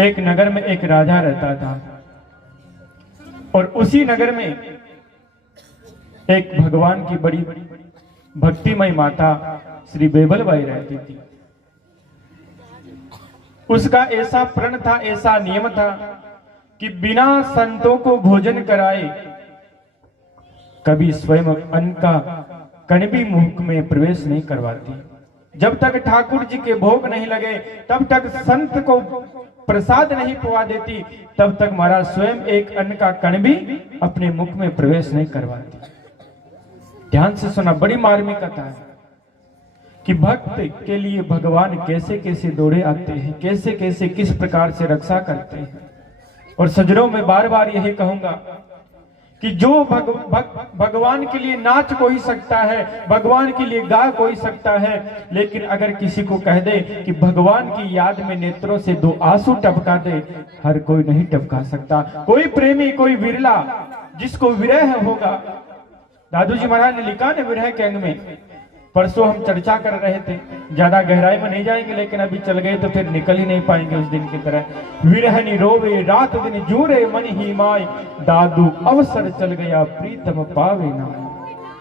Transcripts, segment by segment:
एक नगर में एक राजा रहता था और उसी नगर में एक भगवान की बड़ी भक्तिमय माता श्री बेबलबाई रहती थी। उसका ऐसा प्रण था, ऐसा नियम था कि बिना संतों को भोजन कराए कभी स्वयं अन्न का कण भी मुख में प्रवेश नहीं करवाती। जब तक ठाकुर जी के भोग नहीं लगे, तब तक संत को प्रसाद नहीं पवा देती, तब तक महाराज स्वयं एक अन्न का कण भी अपने मुख में प्रवेश नहीं करवाती। ध्यान से सुना, बड़ी मार्मिक कथा है कि भक्त के लिए भगवान कैसे कैसे दौड़े आते हैं, कैसे कैसे किस प्रकार से रक्षा करते हैं। और सजनों में बार बार यही कहूंगा कि जो भगवान के लिए नाच कोई सकता है, भगवान के लिए गा कोई सकता है, लेकिन अगर किसी को कह दे कि भगवान की याद में नेत्रों से दो आंसू टपका दे, हर कोई नहीं टपका सकता। कोई प्रेमी, कोई विरला जिसको विरह होगा। दादू जी महाराज ने लिखा ना विरह के अंग में, परसों हम चर्चा कर रहे थे, ज्यादा गहराई में नहीं जाएंगे, लेकिन अभी चल गए तो फिर निकल ही नहीं पाएंगे उस दिन की तरह। विरहनी रोवे रात दिन जूरे मन ही माय, दादू अवसर चल गया प्रीतम पावे ना।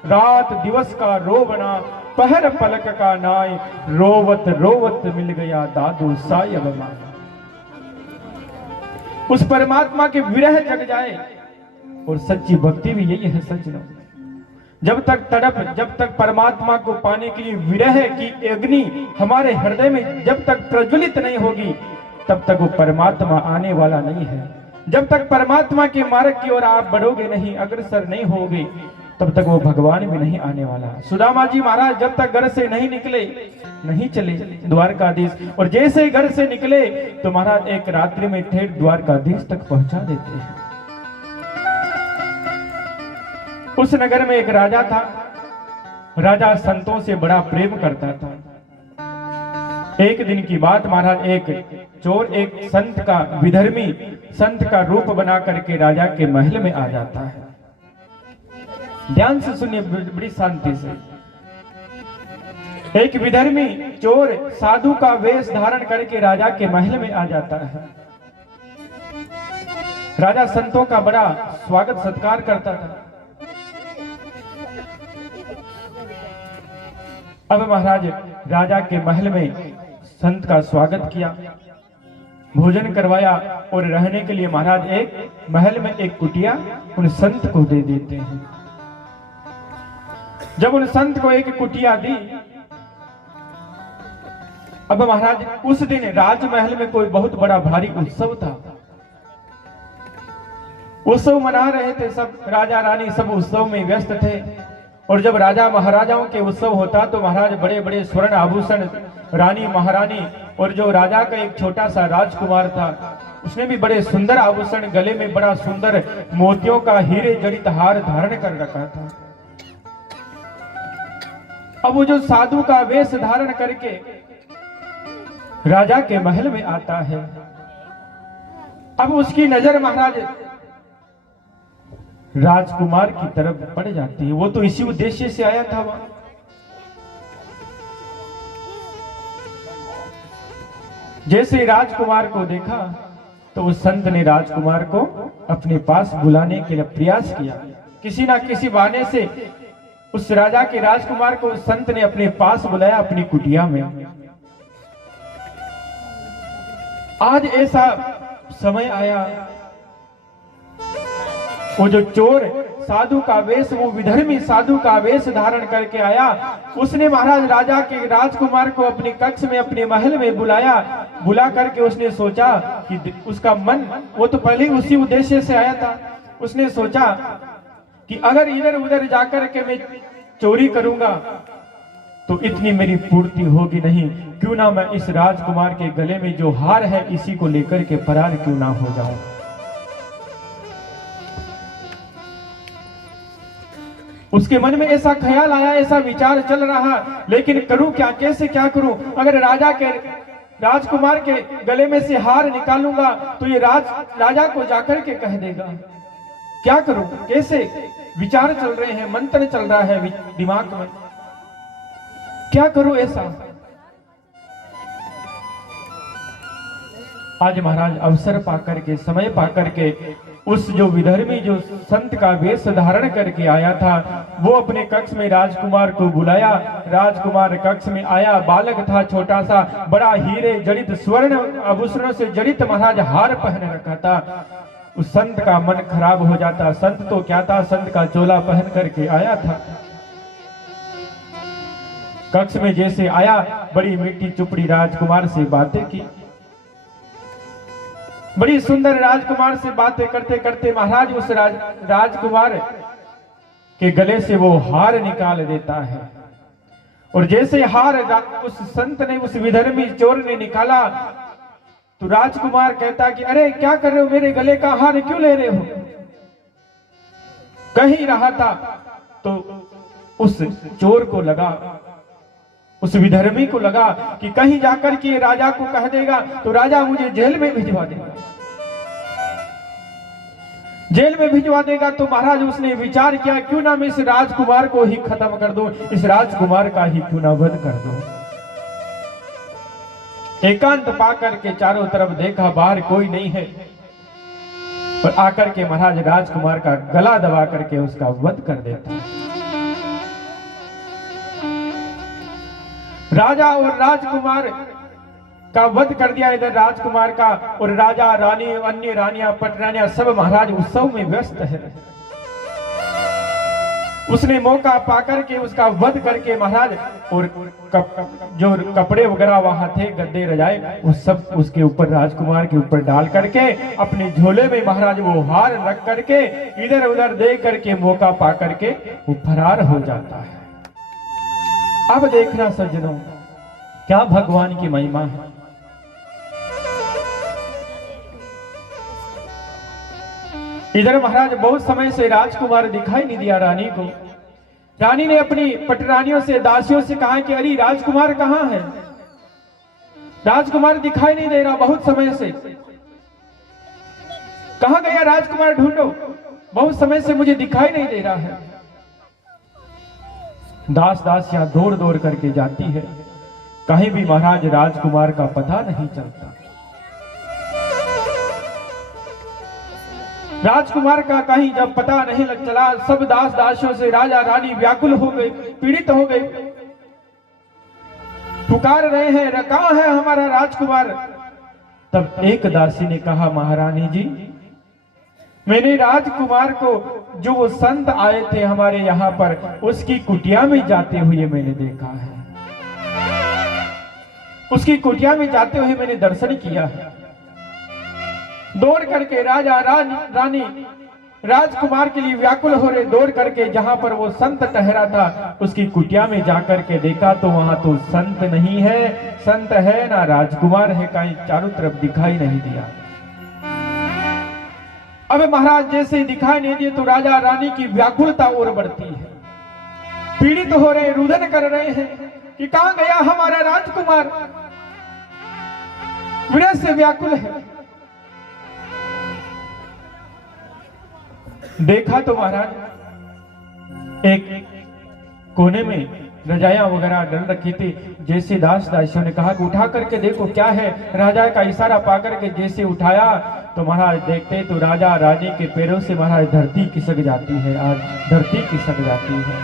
रात दिवस का रोवना पहर पलक का नाय, रोवत रोवत मिल गया दादू सायब माय। उस परमात्मा के विरह जग जाए, और सच्ची भक्ति भी यही है सच। जब तक तड़प, जब तक परमात्मा को पाने के लिए विरह की अग्नि हमारे हृदय में जब तक प्रज्वलित नहीं होगी, तब तक वो परमात्मा आने वाला नहीं है। जब तक परमात्मा के मार्ग की ओर आप बढ़ोगे नहीं, अग्रसर नहीं होगे, तब तक वो भगवान भी नहीं आने वाला। सुदामा जी महाराज जब तक घर से नहीं निकले, नहीं चले द्वारकाधीश, और जैसे घर से निकले तो महाराज एक रात्रि में ठेठ द्वारकाधीश तक पहुंचा देते हैं। उस नगर में एक राजा था। राजा संतों से बड़ा प्रेम करता था। एक दिन की बात, महाराज एक चोर एक संत का, विधर्मी संत का रूप बना करके राजा के महल में आ जाता है। ध्यान से सुनिए, बड़ी शांति से। एक विधर्मी चोर साधु का वेश धारण करके राजा के महल में आ जाता है। राजा संतों का बड़ा स्वागत सत्कार करता था। अब महाराज राजा के महल में संत का स्वागत किया, भोजन करवाया, और रहने के लिए महाराज एक महल में एक कुटिया उन संत को दे देते हैं। जब उन संत को एक कुटिया दी, अब महाराज उस दिन राजमहल में कोई बहुत बड़ा भारी उत्सव था। उत्सव मना रहे थे सब, राजा रानी सब उत्सव में व्यस्त थे। और जब राजा महाराजाओं के उत्सव होता तो महाराज बड़े बड़े स्वर्ण आभूषण, रानी महारानी, और जो राजा का एक छोटा सा राजकुमार था उसने भी बड़े सुंदर आभूषण, गले में बड़ा सुंदर मोतियों का हीरे जड़ित हार धारण कर रखा था। अब वो जो साधु का वेश धारण करके राजा के महल में आता है, अब उसकी नजर महाराज राजकुमार की तरफ पड़ जाती है। वो तो इसी उद्देश्य से आया था वहां। जैसे राजकुमार को देखा तो उस संत ने राजकुमार को अपने पास बुलाने के लिए प्रयास किया। किसी ना किसी बहाने से उस राजा के राजकुमार को उस संत ने अपने पास बुलाया, अपनी कुटिया में। आज ऐसा समय आया, वो जो चोर साधु का वेश, वो विधर्मी साधु का वेश धारण करके आया, उसने महाराज राजा के राजकुमार को अपने कक्ष में, अपने महल में बुलाया। बुला करके उसने सोचा कि उसका मन, वो तो पहले ही उसी उद्देश्य से आया था, उसने सोचा कि अगर इधर उधर जाकर के मैं चोरी करूंगा तो इतनी मेरी पूर्ति होगी नहीं, क्यों ना मैं इस राजकुमार के गले में जो हार है इसी को लेकर के फरार क्यों ना हो जाऊं। उसके मन में ऐसा ख्याल आया, ऐसा विचार चल रहा, लेकिन करूं क्या, कैसे क्या करूं। अगर राजकुमार के गले में से हार निकालूंगा तो ये राजा को जाकर के कह देगा। क्या करूं, कैसे, विचार चल रहे हैं, मंथन चल रहा है दिमाग में, क्या करूं ऐसा। आज महाराज अवसर पाकर के, समय पाकर के उस जो विधर्मी जो संत का वेश धारण करके आया था, वो अपने कक्ष में राजकुमार को बुलाया। राजकुमार कक्ष में आया, बालक था छोटा सा, बड़ा हीरे जड़ित स्वर्ण आभूषणों से जड़ित महाराज हार पहन रखा था। उस संत का मन खराब हो जाता। संत तो क्या था, संत का चोला पहन करके आया था। कक्ष में जैसे आया, बड़ी मीठी चुपड़ी राजकुमार से बातें की। बड़ी सुंदर राजकुमार से बातें करते करते महाराज उस राजकुमार के गले से वो हार निकाल देता है। और जैसे हार उस संत ने, उस विधर्मी चोर ने निकाला, तो राजकुमार कहता कि अरे क्या कर रहे हो, मेरे गले का हार क्यों ले रहे हो। कह ही रहा था तो उस चोर को लगा, उस विधर्मी को लगा कि कहीं जाकर के राजा को कह देगा तो राजा मुझे जेल में भिजवा देगा। जेल में भिजवा देगा तो महाराज उसने विचार किया, क्यों ना मैं इस राजकुमार को ही खत्म कर दूं, इस राजकुमार का ही क्यों ना वध कर दूं। एकांत पाकर के चारों तरफ देखा, बाहर कोई नहीं है, और आकर के महाराज राजकुमार का गला दबा करके उसका वध कर देता है। राजा और राजकुमार का वध कर दिया इधर राजकुमार का, और राजा रानी अन्य रानियां पटरानियां सब महाराज उत्सव में व्यस्त है। उसने मौका पाकर के उसका वध करके महाराज, और जो कपड़े वगैरह वहां थे, गद्दे रजाए, वो सब उसके ऊपर, राजकुमार के ऊपर डाल करके अपने झोले में महाराज वो हार रख करके इधर उधर देख करके मौका पा करके वो फरार हो जाता है। अब देखना सज्जनों, क्या भगवान की महिमा है। इधर महाराज बहुत समय से राजकुमार दिखाई नहीं दिया रानी को। रानी ने अपनी पटरानियों से, दासियों से कहा कि अरे राजकुमार कहाँ है, राजकुमार दिखाई नहीं दे रहा बहुत समय से, कहाँ गया राजकुमार, ढूंढो, बहुत समय से मुझे दिखाई नहीं दे रहा है। दास दासियां दौड़ दौड़ करके जाती है, कहीं भी महाराज राजकुमार का पता नहीं चलता। राजकुमार का कहीं जब पता नहीं लग चला, सब दास दासियों से राजा रानी व्याकुल हो गए, पीड़ित हो गए, पुकार रहे हैं, कहाँ है हमारा राजकुमार। तब एक दासी ने कहा, महारानी जी, मैंने राजकुमार को, जो वो संत आए थे हमारे यहाँ पर, उसकी कुटिया में जाते हुए मैंने देखा है, उसकी कुटिया में जाते हुए मैंने दर्शन किया है। दौड़ करके राजा रानी राजकुमार के लिए व्याकुल हो रहे, दौड़ करके जहां पर वो संत ठहरा था उसकी कुटिया में जाकर के देखा तो वहां तो संत नहीं है, संत है ना राजकुमार है, कहीं चारों तरफ दिखाई नहीं दिया। अब महाराज जैसे दिखाई नहीं दिए तो राजा रानी की व्याकुलता और बढ़ती है, पीड़ित हो रहे, रुदन कर रहे हैं कि कहां गया हमारा राजकुमार, विरह से व्याकुल है। देखा तो महाराज एक कोने में रजाया वगैरह डल रखी थी, जैसे दास दासियों ने कहा कि उठा करके देखो क्या है, राजा का इशारा पाकर के जैसे उठाया तो महाराज देखते तो राजा रानी के पैरों से महाराज धरती खिसक जाती है, आज धरती खिसक जाती है।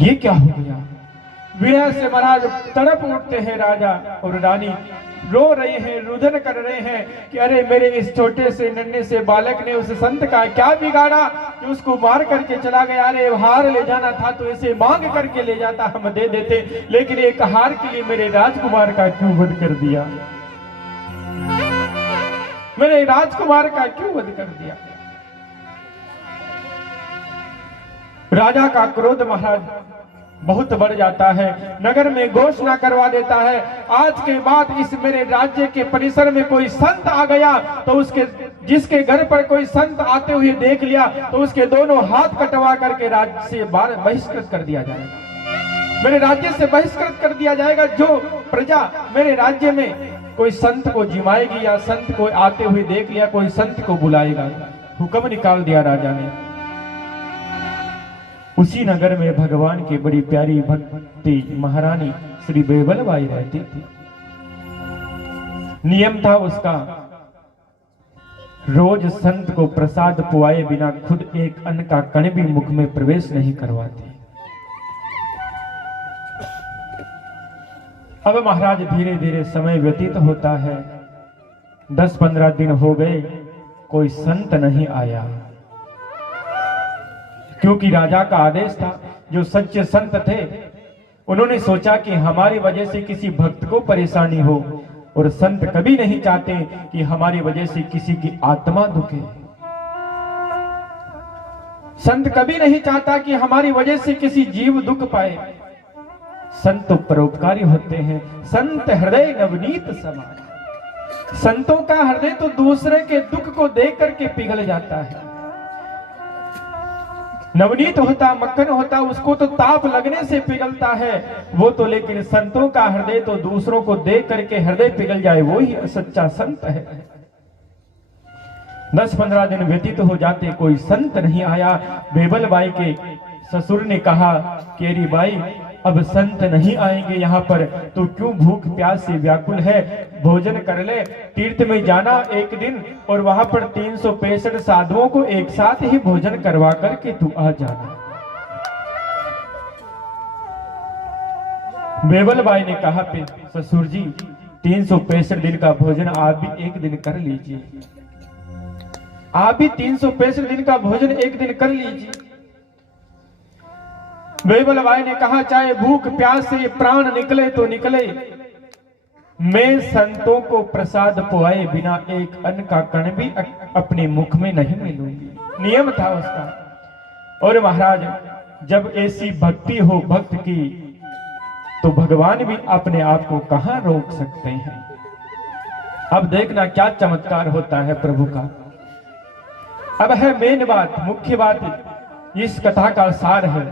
ये क्या हो गया, विरह से महाराज तड़प उठते हैं राजा और रानी, रो रहे हैं, रुदन कर रहे हैं कि अरे मेरे इस छोटे से नन्हे से बालक ने उस संत का क्या बिगाड़ा कि उसको मार करके चला गया। अरे हार ले जाना था तो इसे मांग करके ले जाता, हम दे देते, लेकिन एक हार के लिए मेरे राजकुमार का क्यों वध कर दिया, मेरे राजकुमार का क्यों वध कर दिया। राजा का क्रोध महाराज बहुत बढ़ जाता है, नगर में घोषणा करवा देता है, आज के बाद इस मेरे राज्य के परिसर में कोई संत आ गया तो उसके, जिसके घर पर कोई संत आते हुए देख लिया तो उसके दोनों हाथ कटवा करके राज्य से बहिष्कृत कर दिया जाएगा, मेरे राज्य से बहिष्कृत कर दिया जाएगा। जो प्रजा मेरे राज्य में कोई संत को जिमाएगी या संत को आते हुए देख लिया कोई संत को बुलाएगा, हुक्म निकाल दिया राजा ने। उसी नगर में भगवान की बड़ी प्यारी भक्ति महारानी श्री बेबल बाई रहती थी। नियम था उसका, रोज संत को प्रसाद पुआए बिना खुद एक अन्न का कण भी मुख में प्रवेश नहीं करवाती। अब महाराज धीरे धीरे समय व्यतीत होता है, 10-15 दिन हो गए, कोई संत नहीं आया। क्योंकि राजा का आदेश था, जो सच्चे संत थे उन्होंने सोचा कि हमारी वजह से किसी भक्त को परेशानी हो, और संत कभी नहीं चाहते कि हमारी वजह से किसी की आत्मा दुखे। संत कभी नहीं चाहता कि हमारी वजह से किसी जीव दुख पाए। संत परोपकारी होते हैं। संत हृदय नवनीत समान। संतों का हृदय तो दूसरे के दुख को देख करके पिघल जाता है। नवनीत होता, मक्खन होता, उसको तो ताप लगने से पिघलता है वो तो, लेकिन संतों का हृदय तो दूसरों को देख करके हृदय पिघल जाए, वो ही सच्चा संत है। 10-15 दिन व्यतीत हो जाते, कोई संत नहीं आया। बेबल बाई के ससुर ने कहा कि अरे बाई, अब संत नहीं आएंगे यहाँ पर, तो क्यों भूख प्यास से व्याकुल है, भोजन कर ले। तीर्थ में जाना एक दिन, और वहां पर 365 साधुओं को एक साथ ही भोजन करवा करके तू आ जाना। बेबल बाई ने कहा, ससुर जी 365 दिन का भोजन आप भी एक दिन कर लीजिए, आप भी 365 दिन का भोजन एक दिन कर लीजिए। बेबल बाई ने कहा, चाहे भूख प्यास से प्राण निकले तो निकले, मैं संतों को प्रसाद पुआए बिना एक अन्न का कण भी अपने मुख में नहीं मिलूंगी। नियम था उसका। और महाराज, जब ऐसी भक्ति हो भक्त की, तो भगवान भी अपने आप को कहां रोक सकते हैं। अब देखना क्या चमत्कार होता है प्रभु का। अब है मेन बात, मुख्य बात, इस कथा का सार है।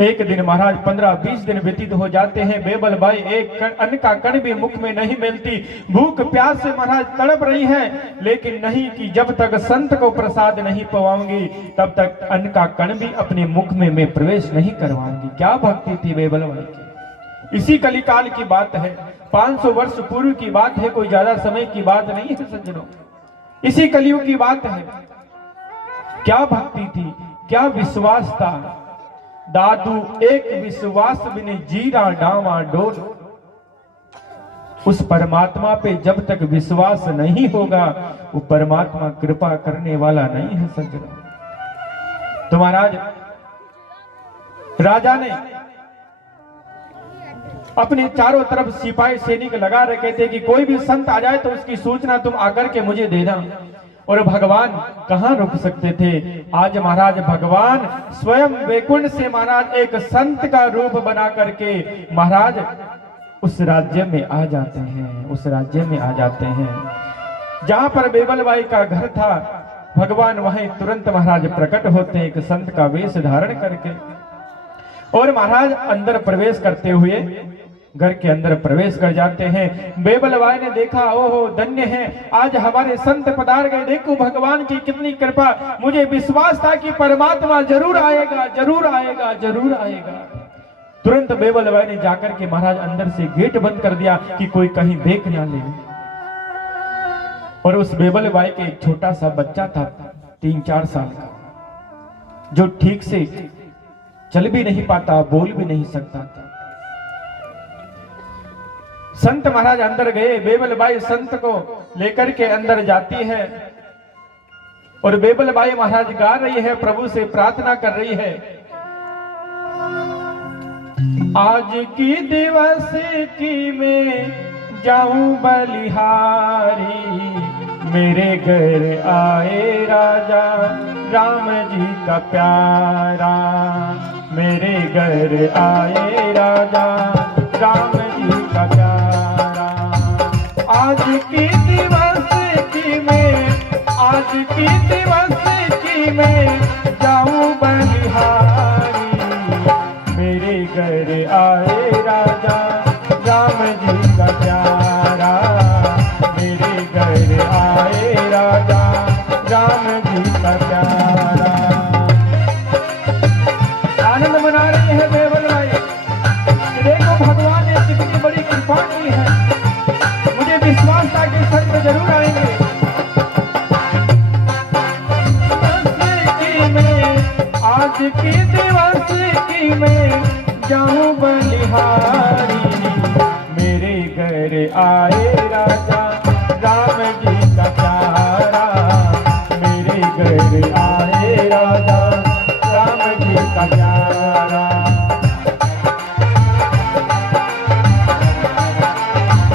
एक दिन महाराज 15-20 दिन व्यतीत हो जाते हैं। बेबल बाई एक अन्न का कण भी मुख में नहीं मिलती। भूख प्यास से महाराज तड़प रही है, लेकिन नहीं कि जब तक संत को प्रसाद नहीं पवाऊंगी तब तक अन्न का कण भी अपने मुख में मैं प्रवेश नहीं करवाऊंगी। क्या भक्ति थी बेबल बाई की। इसी कलिकाल की बात है, 500 वर्ष पूर्व की बात है, कोई ज्यादा समय की बात नहीं है सज्जनों, इसी कलयुग की बात है। क्या भक्ति थी, क्या विश्वास था। दादू एक विश्वास बिन जीरा डावा डोल। उस परमात्मा पे जब तक विश्वास नहीं होगा, वो परमात्मा कृपा करने वाला नहीं है सज्जनों। तो महाराज, राजा ने अपने चारों तरफ सिपाही सैनिक लगा रखे थे कि कोई भी संत आ जाए तो उसकी सूचना तुम आकर के मुझे देना। और भगवान कहां रुक सकते थे। आज महाराज भगवान स्वयं वैकुंठ से महाराज एक संत का रूप बना करके महाराज उस राज्य में आ जाते हैं, उस राज्य में आ जाते हैं जहां पर बेबल बाई का घर था। भगवान वहीं तुरंत महाराज प्रकट होते हैं एक संत का वेश धारण करके, और महाराज अंदर प्रवेश करते हुए घर के अंदर प्रवेश कर जाते हैं। बेबल बाई ने देखा, ओहो धन्य है, आज हमारे संत पधार गए, देखो भगवान की कितनी कृपा। मुझे विश्वास था कि परमात्मा जरूर आएगा, जरूर आएगा, जरूर आएगा। तुरंत बेबल बाई ने जाकर के महाराज अंदर से गेट बंद कर दिया कि कोई कहीं देख ना ले। और उस बेबल बाई के एक छोटा सा बच्चा था 3-4 साल का, जो ठीक से चल भी नहीं पाता, बोल भी नहीं सकता था। संत महाराज अंदर गए, बेबल बाई संत को लेकर के अंदर जाती है, और बेबल बाई महाराज गा रही है, प्रभु से प्रार्थना कर रही है। आज की दिवस की मैं जाऊं बलिहारी, मेरे घर आए राजा राम जी का प्यारा, मेरे घर आए राजा राम जी का प्यारा। आज की दिवस की मैं, आज की दिवस की मैं जाऊं बलिहारी, मेरे घर आए राजा राम जी का प्यारा, मेरे घर आए राजा राम जी का प्यारा। दिवस की मैं जाऊं बलिहारी, मेरे घर आए राजा राम जी का प्यारा, मेरे घर आए राजा राम जी का प्यारा।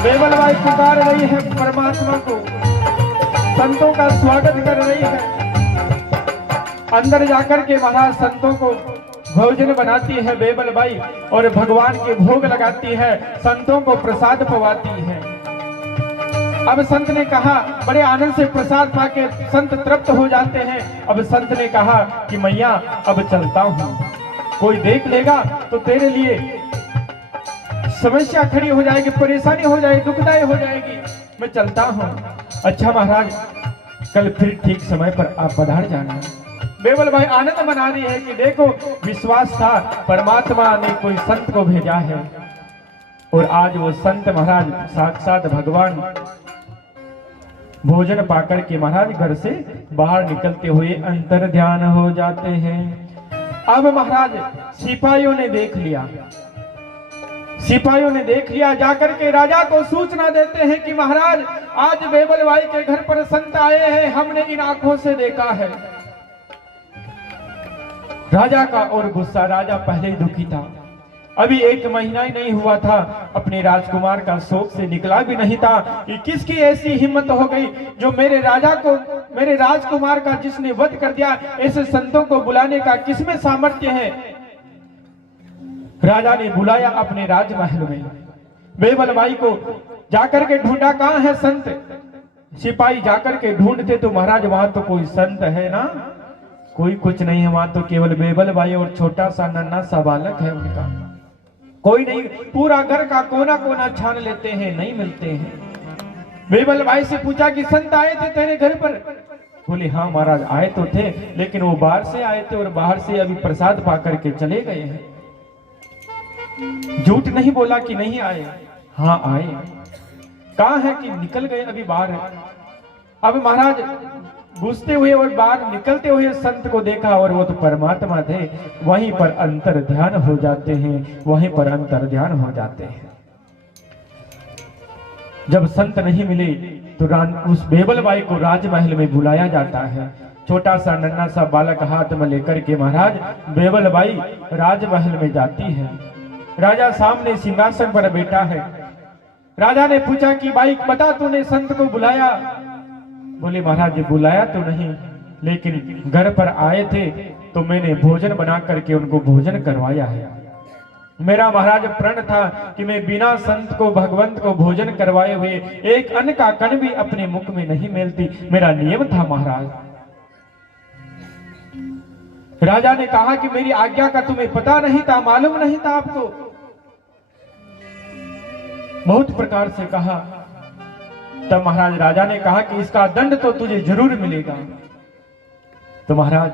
बेबल बाई पुकार रही है परमात्मा को, संतों का स्वागत कर रही है। अंदर जाकर के महाराज संतों को भोजन बनाती है बेबल बाई और भगवान के भोग लगाती है, संतों को प्रसाद पवाती है। अब संत ने कहा, बड़े आनंद से प्रसाद पाके संत तृप्त हो जाते हैं। अब संत ने कहा कि मैया अब चलता हूं, कोई देख लेगा तो तेरे लिए समस्या खड़ी हो जाएगी, परेशानी हो जाएगी, दुखदाई हो जाएगी, मैं चलता हूं। अच्छा महाराज, कल फिर ठीक समय पर आप पधार जाना। बेबल भाई आनंद मना रही है कि देखो, विश्वास था परमात्मा ने कोई संत को भेजा है और आज वो संत महाराज साक्षात भगवान भोजन पाकर के महाराज घर से बाहर निकलते हुए अंतर ध्यान हो जाते हैं। अब महाराज सिपाहियों ने देख लिया, सिपाहियों ने देख लिया, जाकर के राजा को सूचना देते हैं कि महाराज आज बेबल भाई के घर पर संत आए हैं, हमने इन आंखों से देखा है। राजा का और गुस्सा, राजा पहले ही दुखी था, अभी 1 महीना ही नहीं हुआ था, अपने राजकुमार का शोक से निकला भी नहीं था कि किसकी ऐसी हिम्मत हो गई जो मेरे राजा को, मेरे राजकुमार का जिसने वध कर दिया, ऐसे संतों को बुलाने का किसमें सामर्थ्य है। राजा ने बुलाया अपने राजमहल में, बेबल बाई को जाकर के ढूंढा, कहां है संत। सिपाही जाकर के ढूंढते तो महाराज वहां तो कोई संत है ना, कोई कुछ नहीं है, वहां तो केवल बेबल बाई और छोटा सा नन्हा सा बालक है, उनका कोई नहीं। पूरा घर का कोना कोना छान लेते हैं, नहीं मिलते हैं। बेबल बाई से पूछा कि संत आए थे तेरे घर पर। बोले हाँ महाराज आए तो थे, लेकिन वो बाहर से आए थे और बाहर से अभी प्रसाद पा करके चले गए हैं। झूठ नहीं बोला कि नहीं आए, हाँ आए। कहां है कि निकल गए अभी बाहर। अब महाराज घुसते हुए और बाहर निकलते हुए संत को देखा और वो तो परमात्मा थे, वहीं पर अंतर ध्यान हो जाते हैं, वहीं पर अंतर ध्यान हो जाते हैं। जब संत नहीं मिले तो उस बेबल बाई को राजमहल में बुलाया जाता है। छोटा सा नन्हा सा बालक हाथ में लेकर के महाराज बेबल बाई राजमहल में जाती है। राजा सामने सिंहासन पर बैठा है। राजा ने पूछा कि भाई बता, तूने संत को बुलाया। बोले महाराज जी बुलाया तो नहीं, लेकिन घर पर आए थे तो मैंने भोजन बना करके उनको भोजन करवाया है। मेरा महाराज प्रण था कि मैं बिना संत को, भगवंत को भोजन करवाए हुए एक अन्न का कण भी अपने मुख में नहीं मेलती, मेरा नियम था महाराज। राजा ने कहा कि मेरी आज्ञा का तुम्हें पता नहीं था, मालूम नहीं था आपको। बहुत प्रकार से कहा। तब महाराज राजा ने कहा कि इसका दंड तो तुझे जरूर मिलेगा। तो महाराज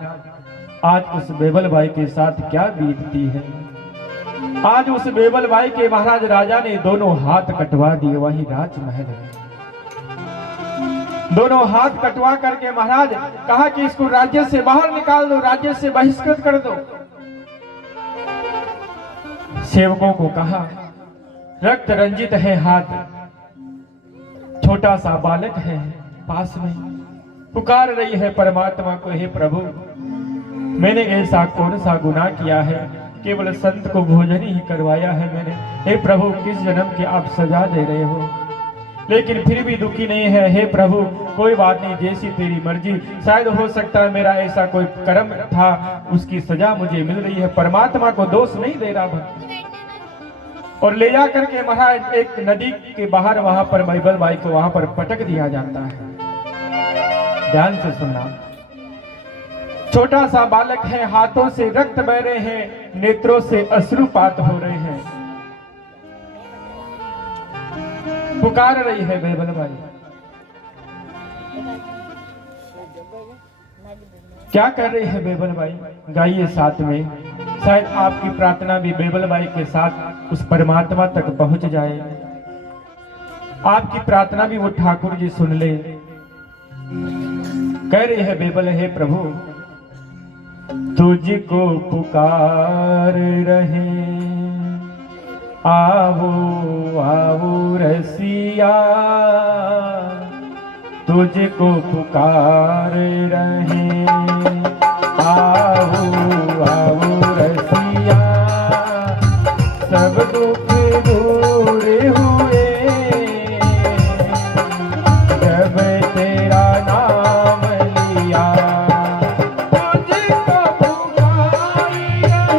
आज उस बेबल बाई के साथ क्या बीतती है। आज उस बेबल बाई के महाराज राजा ने दोनों हाथ कटवा दिए वहीं राजमहल में। दोनों हाथ कटवा करके महाराज कहा कि इसको राज्य से बाहर निकाल दो, राज्य से बहिष्कृत कर दो। सेवकों को कहा रक्त रंजित है हाथ, छोटा सा बालक है पास में, पुकार रही है परमात्मा को, हे प्रभु मैंने ऐसा कौन सा गुनाह किया है, केवल संत को भोजन ही करवाया है मैंने। हे प्रभु किस जन्म की आप सजा दे रहे हो, लेकिन फिर भी दुखी नहीं है। हे प्रभु कोई बात नहीं, जैसी तेरी मर्जी, शायद हो सकता है मेरा ऐसा कोई कर्म था, उसकी सजा मुझे मिल रही है। परमात्मा को दोष नहीं दे रहा भक्त। और ले जा करके महाराज एक नदी के बाहर वहां पर बेबल बाई को वहां पर पटक दिया जाता है। ध्यान से सुनना, छोटा सा बालक है, हाथों से रक्त बह रहे हैं, नेत्रों से अश्रुपात हो रहे हैं। पुकार रही है बेबल बाई। क्या कर रही है बेबल बाई? गाइए साथ में, शायद आपकी प्रार्थना भी बेबल बाई के साथ उस परमात्मा तक पहुंच जाए। आपकी प्रार्थना भी वो ठाकुर जी सुन ले। कह रही है बेबल, हे प्रभु तुझको पुकार रहे आवो आवो रसिया, तुझको पुकार रहे आवो आवो रसिया। सब दुख दूर हुए जब तेरा नाम लिया। तुझको पुकार रहे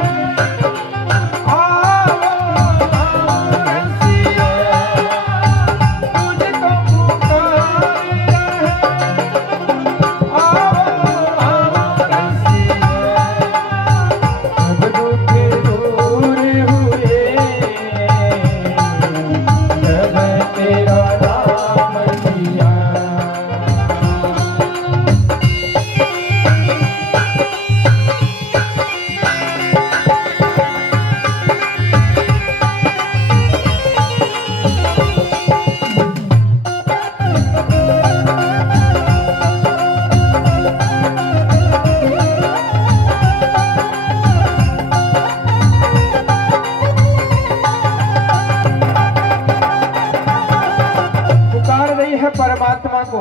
आवो आवो रसिया, तुझको पुकार रहे आवो आवो रसिया। सब दुख दूर हुए जब तेरा नाम लिया। पुकार रही है परमात्मा को,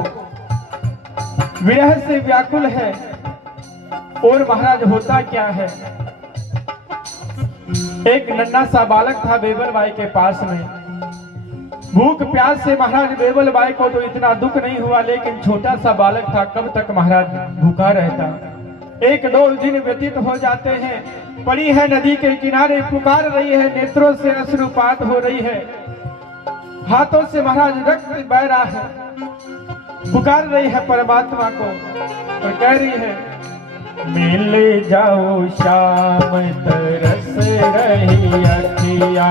विरह से व्याकुल है। और महाराज होता क्या है, एक नन्हा सा बालक था बेबल बाई के पास में। भूख प्यास से महाराज बेबल बाई को तो इतना दुख नहीं हुआ, लेकिन छोटा सा बालक था, कब तक महाराज भूखा रहता। एक दो दिन व्यतीत हो जाते हैं, पड़ी है नदी के किनारे, पुकार रही है, नेत्रों से अश्रुपात हो रही है, हाथों से महाराज रक्त बह रहा है। पुकार रही है परमात्मा को और कह रही है, मिल जाओ श्याम तरस रही अखिया,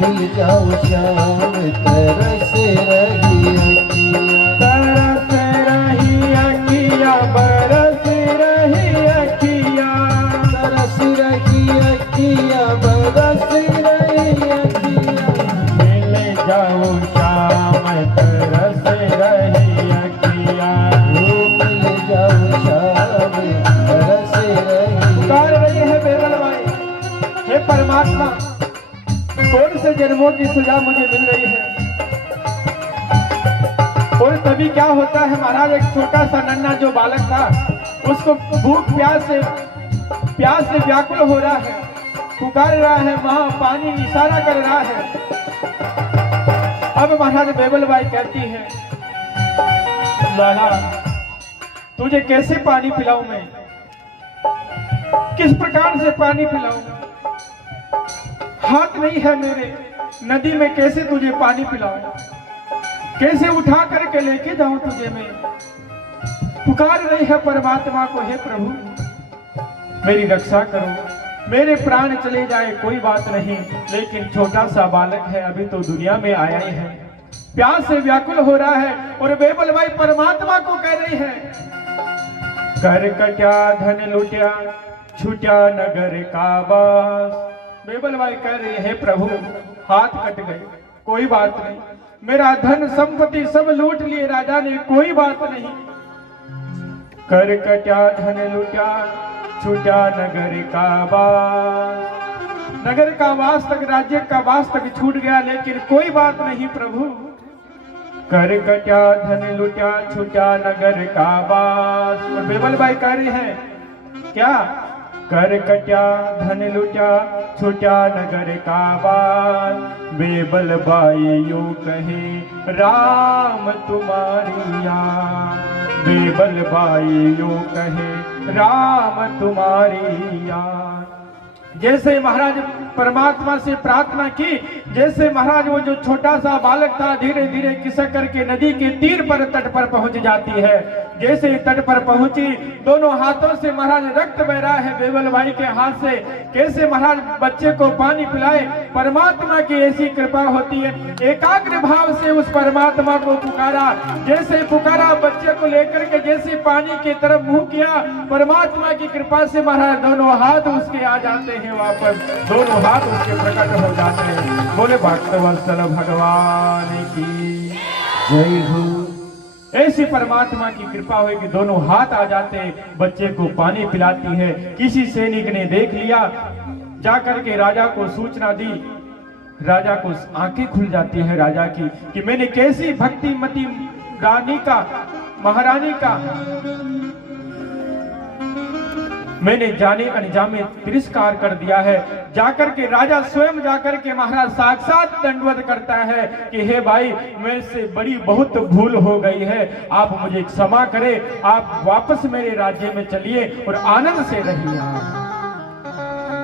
मिल जाओ श्याम तरस रही अखिया। तरस रही अखिया, बरस रही अखिया, तरस रही अखिया, बरस रही अखिया। मिल जाओ श्याम तरस रही अखिया। मिल जाओ श्याम तरस रही। पुकार रही है बेबल बाई, हे परमात्मा, कौन से जन्मों की सजा मुझे मिल रही है। और तभी क्या होता है महाराज, एक छोटा सा नन्हा जो बालक था, उसको भूख प्यास से व्याकुल हो रहा है, पुकार रहा है, वहां पानी इशारा कर रहा है। अब महाराज बेबल बाई कहती है, लाला तुझे कैसे पानी पिलाऊं मैं, किस प्रकार से पानी पिलाऊं, हाथ नहीं है मेरे, नदी में कैसे तुझे पानी पिलाऊं, कैसे उठा करके लेके जाऊं तुझे मैं। पुकार रही है परमात्मा को, हे प्रभु मेरी रक्षा करो, मेरे प्राण चले जाए कोई बात नहीं, लेकिन छोटा सा बालक है, अभी तो दुनिया में आया ही है, प्यास से व्याकुल हो रहा है। और बेबल बाई परमात्मा को कह रही है, कर कट्या धन लुटिया, छुटा नगर का बास। बेबल बाई कह रही है, प्रभु हाथ कट गए, कोई बात नहीं, मेरा धन संपत्ति सब लूट लिए राजा ने, कोई बात नहीं। कर कट्या धन लुटा, छुटा नगर का वास। नगर का वास तक, राज्य का वास तक छूट गया, लेकिन कोई बात नहीं प्रभु। कर कट्या धन लुटा, छुटा नगर का वास। और बेबल बाई कह रही है क्या, कर कट्या धन लुटा, छुटा नगर का वास। बेबल बाई यूं कहे, राम तुम्हारी याद। बेबल बाई यूं कहे, राम तुम्हारी याद। जैसे महाराज परमात्मा से प्रार्थना की, जैसे महाराज वो जो छोटा सा बालक था धीरे धीरे खिसक करके नदी के तीर पर, तट पर पहुंच जाती है। जैसे तट पर पहुंची, दोनों हाथों से महाराज रक्त बह रहा है बेबल बाई के हाथ से, कैसे महाराज बच्चे को पानी पिलाए। परमात्मा की ऐसी कृपा होती है, एकाग्र भाव से उस परमात्मा को पुकारा, जैसे पुकारा बच्चे को लेकर के, जैसे पानी की तरफ मुंह किया, परमात्मा की कृपा से महाराज दोनों हाथ उसके आ जाते हैं, वापस दोनों हाथ उसके प्रकट हो जाते हैं। बोले भक्तवत्सल भगवान की जय हो। ऐसी परमात्मा की कृपा हुई कि दोनों हाथ आ जाते, बच्चे को पानी पिलाती है। किसी सैनिक ने देख लिया, जाकर के राजा को सूचना दी। राजा को आंखें खुल जाती है राजा की कि मैंने कैसी भक्तिमती रानी का, महारानी का मैंने जाने अनजाने तिरस्कार कर दिया है। जाकर के राजा स्वयं जाकर के महाराज साक्षात दंडवत करता है कि हे भाई, मेरे से बड़ी बहुत भूल हो गई है, आप मुझे क्षमा करें, आप वापस मेरे राज्य में चलिए और आनंद से रहिए।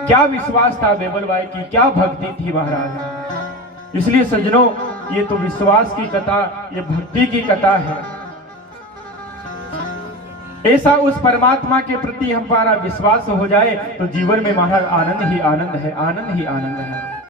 क्या विश्वास था बेबल भाई की, क्या भक्ति थी महाराज। इसलिए सज्जनों, ये तो विश्वास की कथा, ये भक्ति की कथा है। ऐसा उस परमात्मा के प्रति हमारा विश्वास हो जाए तो जीवन में महाराज आनंद ही आनंद है, आनंद ही आनंद है।